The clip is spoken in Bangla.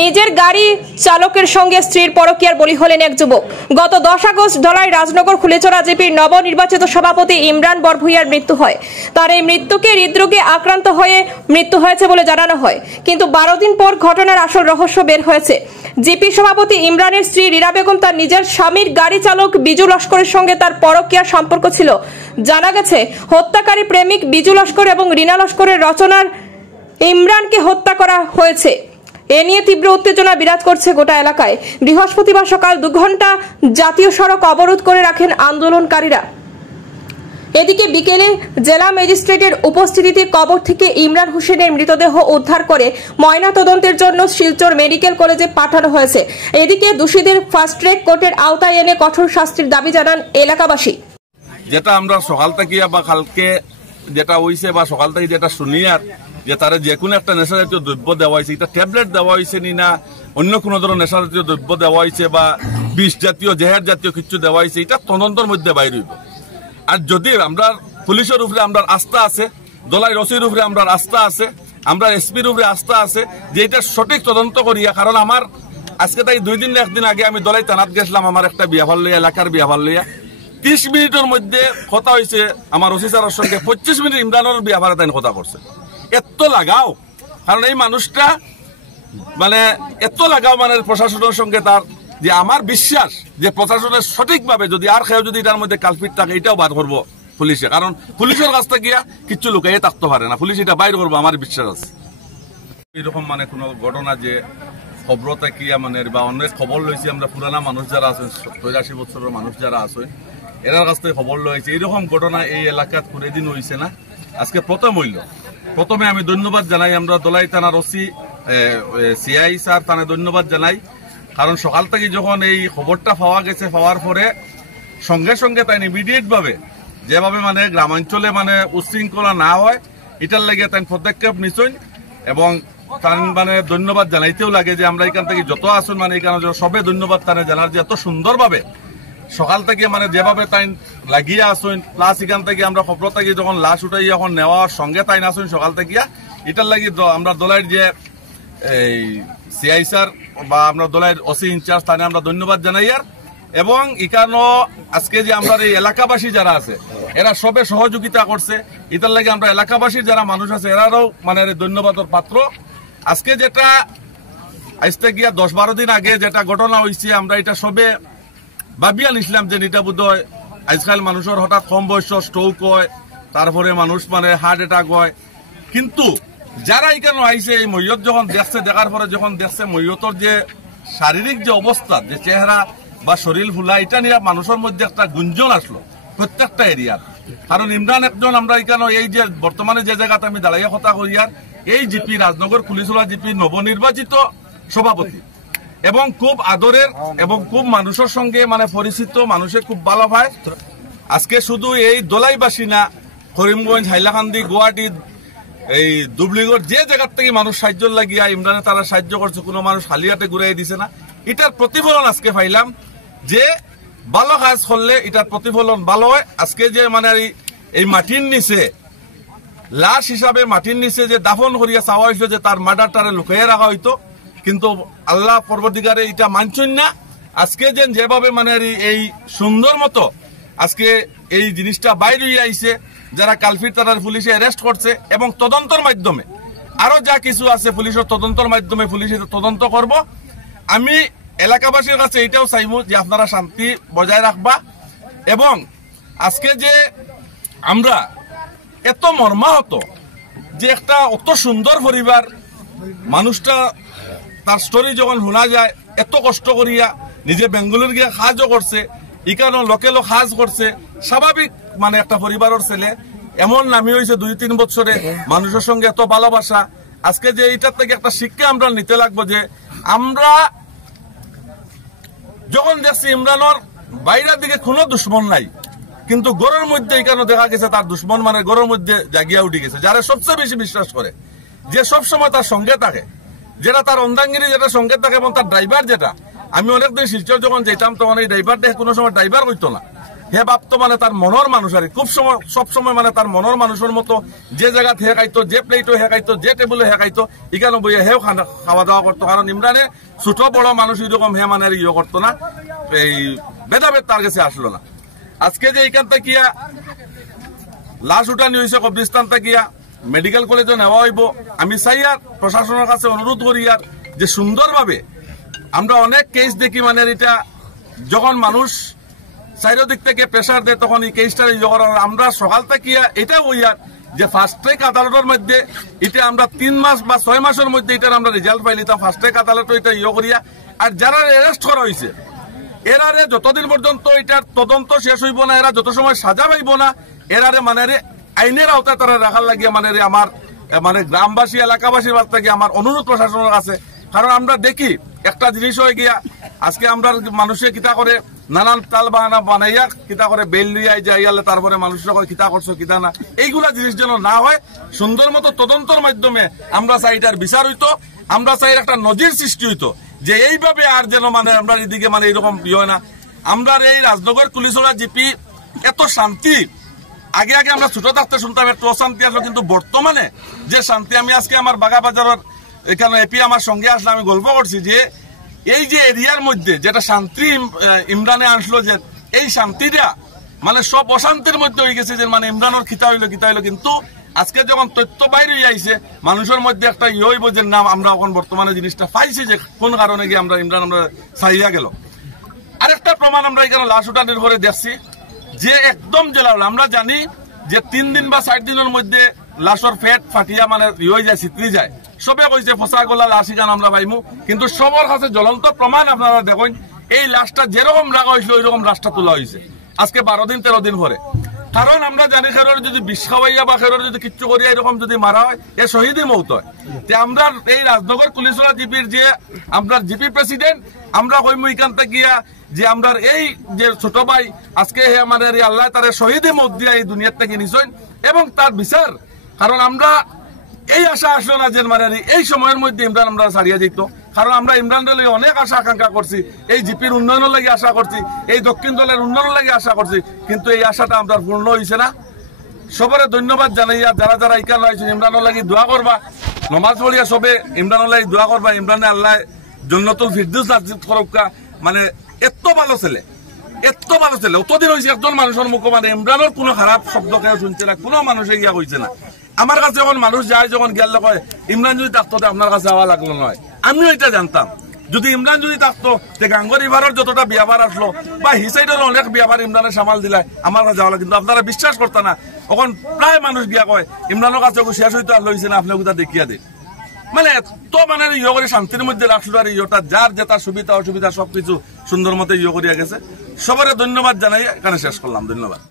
নিজের গাড়ি চালকের সঙ্গে স্ত্রীর পরকীয়ার বলি হলেন এক যুবক। গত 10 আগস্ট ধলাই রাজনগর খুলেচড়া জেপির নবনির্বাচিত সভাপতি ইমরান বরভূঁইয়ার মৃত্যু হয়। তার এই মৃত্যুকে হৃদরোগে আক্রান্ত হয়ে মৃত্যু হয়েছে বলে জানানো হয়, কিন্তু 12 দিন পর ঘটনার আসল রহস্য বের হয়েছে। জিপি সভাপতি ইমরানের স্ত্রী রিনা বেগম তার নিজের স্বামীর গাড়ি চালক বিজু লস্করের সঙ্গে তার পরকীয়ার সম্পর্ক ছিল। জানা গেছে হত্যাকারী প্রেমিক বিজু লস্কর এবং রিনা লস্করের রচনার ইমরানকে হত্যা করা হয়েছে। এ নিয়ে তীব্র উত্তেজনা বিরাজ করছে গোটা এলাকায়। বৃহস্পতিবার সকাল 2 ঘন্টা জাতীয় সড়ক অবরোধ করে রাখেন আন্দোলনকারীরা। এদিকে বিকেলে জেলা ম্যাজিস্ট্রেটের উপস্থিতিতে কবর থেকে ইমরান হোসেনের মৃতদেহ উদ্ধার করে ময়নাতদন্তের জন্য শিলচর মেডিকেল কলেজে পাঠানো হয়েছে। এদিকে দোষীদের ফাস্ট ট্র্যাক কোর্টের আওতায় এনে কঠোর শাস্তির দাবি জানান এলাকাবাসী। যেটা আমরা সকাল থেকে বা কালকে যেটা হইছে বা সকাল থেকে যেটা শুনি আর যে তারা যে কোনো একটা নেশা জাতীয় দ্রব্য দেওয়া হয়েছে, এটা ট্যাবলেট দেওয়া হয়েছে নি না অন্য কোনো ধরনের নেশা জাতীয় দ্রব্য দেওয়া হয়েছে বা বিষ জাতীয় জেহার জাতীয় কিছু দেওয়া হয়েছে, এটা তদন্তের মধ্যে বাইরে হইব। আর যদি আমরা পুলিশের উপরে আমরা আস্থা আছে, দলাই রসির উপরে আমরা আস্থা আছে, আমরা এসপির উপরে আস্থা আছে যে এটা সঠিক তদন্ত করিয়া। কারণ আমার আজকে তাই 2 দিন 1 দিন আগে আমি দলাই থানাত গেছিলাম আমার একটা বিয়াভার লইয়া, এলাকার বিয়াভার লইয়া। 30 মিনিটের মধ্যে কথা হয়েছে আমার ওসি স্যারের সঙ্গে, 25 মিনিট ইমরানের বিয়াভারে তাই কথা করছে। এত লাগাও, কারণ এই মানুষটা মানে এত লাগাও মানে প্রশাসনের সঙ্গে তার, যে আমার বিশ্বাস যে প্রশাসনের সঠিকভাবে যদি আর কেউ যদি এটার মধ্যে কালপিট থাকে এটাও বাদ করবো পুলিশে। কারণ পুলিশের কাছ থেকে গিয়া কিছু লুকাইয়ে থাকতে পারে না, পুলিশ এটা বাইর করবো আমার বিশ্বাস আছে। এরকম মানে কোনো ঘটনা যে খবর থাকিয়া মানে বা অনেক খবর লইছি আমরা, পুরানা মানুষ যারা আছেন 83 বছরের মানুষ যারা আছেন এরার কাছ থেকে খবর লইছে এরকম ঘটনা এই এলাকাত কোনো দিন হয়েছে না, আজকে প্রথম হইল। প্রথমে আমি ধন্যবাদ জানাই আমরা দলাই থানার ওসি সিআই স্যার তানে ধন্যবাদ জানাই। কারণ সকাল থেকে যখন এই খবরটা পাওয়া গেছে, পাওয়ার পরে সঙ্গে সঙ্গে তাই ইমিডিয়েট ভাবে যেভাবে মানে গ্রামাঞ্চলে মানে উশৃঙ্খলা না হয় এটার লাগে তাই পদক্ষেপ নিচ্ছেন। এবং তার মানে ধন্যবাদ জানাইতেও লাগে যে আমরা এখান থেকে যত আসুন মানে এখানে সবে ধন্যবাদ তানে জানার যে এত সুন্দরভাবে সকাল থেকে মানে যেভাবে তাই লাগিয়ে আসুন। প্লাস এখান থেকে আমরা খবর থেকে যখন লাশ উঠাই এখন নেওয়ার সঙ্গে তাই আসুন সকাল থেকে, এটার লাগি আমরা দলাইয়ের যে এই সিআই স্যার বা আমরা দলাইয়ের ওসি ইনচার্জ তানে আমরা ধন্যবাদ জানাই। আর এবং এখানে আজকে যে আমরা এই এলাকাবাসী যারা আছে এরা সবে সহযোগিতা করছে, এটার লাগে আমরা এলাকাবাসীর যারা মানুষ আছে এরারও মানে ধন্যবাদের পাত্র। আজকে যেটা আজকে গিয়া 10-12 দিন আগে যেটা ঘটনা হয়েছে আমরা এটা সবে ভাবিয়া নিছিলাম যে এটা বোধ হয় আজকাল মানুষের হঠাৎ কম বয়স স্ট্রোক হয়, তারপরে মানুষ মানে হার্ট অ্যাটাক হয়। কিন্তু যারা এখানে আইসে এই মৈয়ত যখন দেখছে, দেখার পরে যখন দেখছে মৈয়তর যে শারীরিক যে অবস্থা, যে চেহারা বা শরীর ফুলা, এটা নিয়ে মানুষের মধ্যে একটা গুঞ্জন আসলো প্রত্যেকটা এরিয়ার। কারণ ইমরান একজন আমরা এখানে এই যে বর্তমানে যে জায়গাতে আমি দাঁড়াইয়া কথা করিয়ার এই জিপি রাজনগর পুলিশরা জিপি নবনির্বাচিত সভাপতি এবং খুব আদরের এবং খুব মানুষের সঙ্গে মানে পরিচিত, মানুষের খুব ভালো হয়। আজকে শুধু এই দলাইবাসী না, করিমগঞ্জ, হাইলাকান্দি, গুয়াহাটি, এই দুবলিগড় যে জায়গার থেকে মানুষ সাহায্য লাগিয়া ইমরানে তারা সাহায্য করছে, কোনো মানুষ হালিয়াতে ঘুরাই দিছে না। এটার প্রতিফলন আজকে পাইলাম যে ভালো কাজ করলে এটার প্রতিফলন ভালো হয়। আজকে যে মানে এই মাটির নিচে লাশ হিসাবে মাটির নিচে যে দাফন করিয়া চাওয়া হয়েছিল যে তার মার্ডারটারে লুকাইয়া রাখা হইতো, কিন্তু আল্লাহ পরবর্তীকারে এটা মানছেন না। আজকে যেভাবে মানে এই সুন্দর মতো আজকে এই জিনিসটা বাইরে আইছে, যারা কালফিট তারা পুলিশে অ্যারেস্ট করছে এবং তদন্তের মাধ্যমে আরো যা কিছু আছে পুলিশের তদন্তের মাধ্যমে পুলিশে তদন্ত করব। আমি এলাকাবাসীর কাছে এটাও চাইব যে আপনারা শান্তি বজায় রাখবা। এবং আজকে যে আমরা এত মর্মাহত যে একটা অত সুন্দর পরিবার মানুষটা তার স্টোরি যখন শোনা যায়, এত কষ্ট করিয়া নিজে বেঙ্গালুরু গিয়ে কাজও করছে, এখানে লোকেলও কাজ করছে, স্বাভাবিক মানে একটা পরিবারের ছেলে এমন নামি হয়েছে 2-3 বছরে, মানুষের সঙ্গে এত ভালোবাসা। আজকে যে এইটার থেকে একটা শিক্ষা আমরা নিতে লাগবো যে আমরা যখন দেখছি ইমরানের বাইরের দিকে কোনো দুশ্মন নাই, কিন্তু গড়ের মধ্যে এখানে দেখা গেছে তার দুশ্মন মানে গড়ের মধ্যে জাগিয়া উঠে গেছে, যারা সবচেয়ে বেশি বিশ্বাস করে, যে সবসময় তার সঙ্গে থাকে, যেটা তার অন্ধাঙ্গিরি যেটা সঙ্গে থাকে এবং তার ড্রাইভার যেটা। আমি অনেকদিন শিলচর যখন যেতাম তখন এই ড্রাইভার দেখে কোনো সময় ড্রাইভার হইতো না, হে ভাবতো মানে তার মনের মানুষ আর খুব সময় সবসময় মানে তার মনের মানুষের মতো যে জায়গা হে খাইতো, যে প্লেটও হে খাইতো, যে টেবিলে হে খাইতো, এখানে বইয়া হেও খাওয়া দাওয়া করতো। কারণ ইমরানে ছোট বড় মানুষ এরকম হে মানে ইয়ে করতো না, এই ভেদাভেদ তার কাছে আসলো না। আজকে যে এইখান থেকে লাশ উঠানি হয়েছে কবরিস্তান থেকে মেডিকেল কলেজে নেওয়া হইব, আমি চাই আর প্রশাসনের কাছে অনুরোধ করি আর যে সুন্দরভাবে আমরা অনেক কেস দেখি মানে এটা যখন মানুষ চারিদিক থেকে প্রেশার দেয় তখন এই কেসটা ইয়ে করার আমরা সকাল থেকে এটা হইয়ার যে ফার্স্ট ট্র্যাক আদালতের মধ্যে এটা আমরা 3 মাস বা 6 মাসের মধ্যে এটার আমরা রেজাল্ট পাইলিতাম ফার্স্ট ট্র্যাক আদালত এটা ইয়ে করিয়া। আর যারা অ্যারেস্ট করা হয়েছে এরারে যতদিন পর্যন্ত এটার তদন্ত শেষ হইব না, এরা যত সময় সাজা পাইব না, এরারে মানে আইনের আওতায় তারা রাখার লাগিয়া মানে আমার মানে গ্রামবাসী এলাকাবাসীর কাছ থেকে আমার অনুরোধ প্রশাসনের কাছে। কারণ আমরা দেখি একটা জিনিস হয়ে গিয়া আজকে আমরা মানুষে কিতা করে নানান তাল বাহানা বানাইয়া কিতা করে বেল লইয়া যাইয়ালে তারপরে মানুষরা কিতা করছো কিতা না, এইগুলা জিনিস যেন না হয়। সুন্দর মতো তদন্তের মাধ্যমে আমরা চাই এটার বিচার হইতো, আমরা চাই একটা নজির সৃষ্টি হইতো যে এইভাবে আর যেন মানে আমরা এদিকে মানে এইরকম ইয়ে না। আমরা এই রাজনগর কুলিচড়া জিপি এত শান্তি, আগে আগে আমরা ছোট থাকতে শুনতাম একটু অশান্তি আসলো, কিন্তু বর্তমানে যে শান্তি, আমি আজকে আমার বাগাবাজারের এখানে এপি আমার সঙ্গে আসলে আমি গল্প করছি যে এই যে এরিয়ার মধ্যে যেটা শান্তি ইমরানে আসলো, যে এই শান্তিটা মানে সব অশান্তির মধ্যে হয়ে গেছে যে মানে ইমরানের খিতা হইলো কিন্তু আজকে যখন তথ্য বাইরে আইছে মানুষের মধ্যে একটা ইয়ে হইব যে নাম আমরা এখন বর্তমানে জিনিসটা পাইছি যে কোন কারণে গিয়ে আমরা ইমরান আমরা ছাড়িয়া গেল। আরেকটা প্রমাণ আমরা এখানে লাশ উঠানোর করে দেখছি যে একদম জেলাল আমরা জানি যে 3 দিন বা 4 দিনের মধ্যে লাশের ফেট ফাটিয়া মানে ইয়ে যায়, ছিত্রি যায়। সবে কইছে ফসা গোলা লাশ গান আমরা পাইমু, কিন্তু সবার কাছে জ্বলন্ত প্রমাণ আপনারা দেখুন এই লাশটা যেরকম রাখা হয়েছিল ওই রকম লাশটা তোলা হয়েছে আজকে 12 দিন 13 দিন পরে। কারণ আমরা জানি খেরোর যদি বিষ খাওয়াইয়া বা খেরোর যদি কিচ্ছু করিয়া এরকম যদি মারা হয় এ শহীদই মৌত হয়। আমরা এই রাজনগর কুলিচড়া জিপির যে আমরা জিপি প্রেসিডেন্ট আমরা কইমু এখান থেকে যে আমরা এই যে ছোট ভাই আজকে হে আমাদের আল্লাহ তার শহীদে মত দিয়া এই দুনিয়ার থেকে নিছেন এবং তার বিচার। কারণ আমরা এই আশা আসলো না যে মানে এই সময়ের মধ্যে ইমরান আমরা ছাড়িয়ে যেত, কারণ আমরা ইমরান দলের অনেক আশা আকাঙ্ক্ষা করছি, এই জিপির উন্নয়নের লাগে আশা করছি, এই দক্ষিণ দলের উন্নয়নের লাগে আশা করছি, কিন্তু এই আশাটা আমরা পূর্ণ হয়েছে না। সবারে ধন্যবাদ জানাইয়া যারা যারা ইকান রয়েছেন ইমরানের লাগি দোয়া করবা, নমাজ পড়িয়া সবে ইমরানের লাগি দোয়া করবা, ইমরানে আল্লাহ জান্নাতুল ফিরদৌস নাসিব করুকা। মানে এত ভালো ছেলে, এত ভালো ছেলে, অতদিন হয়েছে একজন মানুষের মুখ মানে ইমরানের কোনো খারাপ শব্দ কেউ শুনছে না, কোনো মানুষে গিয়া কইছে না। আমার কাছে যখন মানুষ যায় যখন গেল কয় ইমরান যদি থাকতো আপনার কাছে যাওয়া লাগলো নয়, আমিও এটা জানতাম যদি ইমরান যদি থাকতো যে গাঙ্গরি ভাড়ার যতটা বিয়াবার আসলো বা হিসাইডের অনেক বিয়াবার ইমরানের সামাল দিলাই আমার কাছে যাওয়া, কিন্তু আপনারা বিশ্বাস করতে না। এখন প্রায় মানুষ গিয়া কয় ইমরানের কাছে শেষ হইতে আর লইছে না, আপনি ওটা দেখিয়া দেন। মানে এত মানে ইয়ে করে শান্তির মধ্যে রাখলো আর ইয়েটা যার যেটা সুবিধা অসুবিধা সবকিছু সুন্দর মতো ইয়ে করিয়া গেছে। সবার ধন্যবাদ জানাই এখানে শেষ করলাম। ধন্যবাদ।